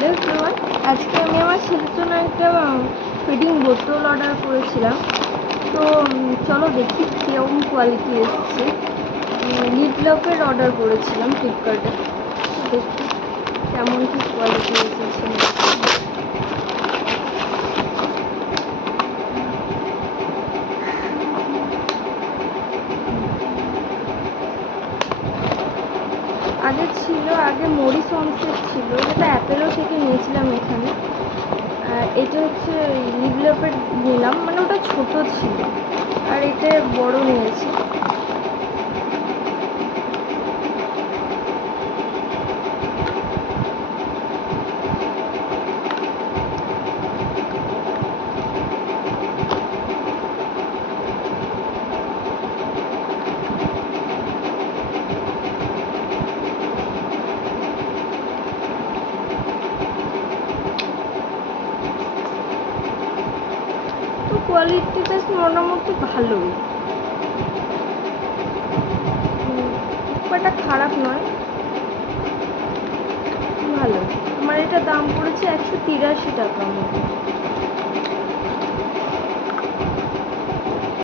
Hello everyone, আজকে আমি আমার ছেলের জন্য একটা ফিডিং বোতল অর্ডার করেছিলাম। তো চলো দেখি কেমন কোয়ালিটি এসছে। লিপ লকের অর্ডার করেছিলাম ফ্লিপকার্টে, তো দেখি কেমন কি কোয়ালিটি এসেছে। আগে মরিসন্সের ছিল, যেটা অ্যাপেলো থেকে নিয়েছিলাম এখানে। এটা হচ্ছে লিপ লকের নিলাম, মানে ওটা ছোট ছিল আর এটা বড় নিয়েছি। তো কোয়ালিটি বেশ মোটামুটি ভালোই, খুব একটা খারাপ নয়, ভালো। আমার এটা দাম পড়েছে 183 টাকা মতো।